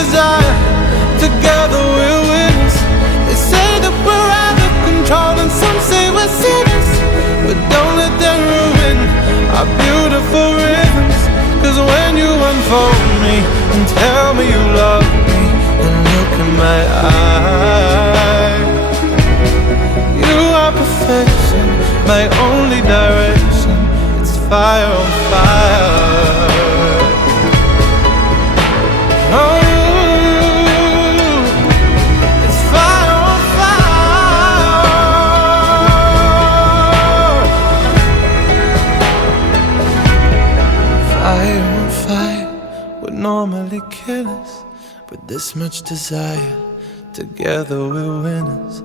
desire. Together we're winners. They say that we're out of control, and some say we're sinners, but don't let them ruin our beautiful rhythms. Cause when you unfold me and tell me you love me, and look in my eyes, you are perfection, my only direction. It's fire on fire. Oh, it's fire on fire. Fire on fire would normally kill us, but this much desire, together we're winners.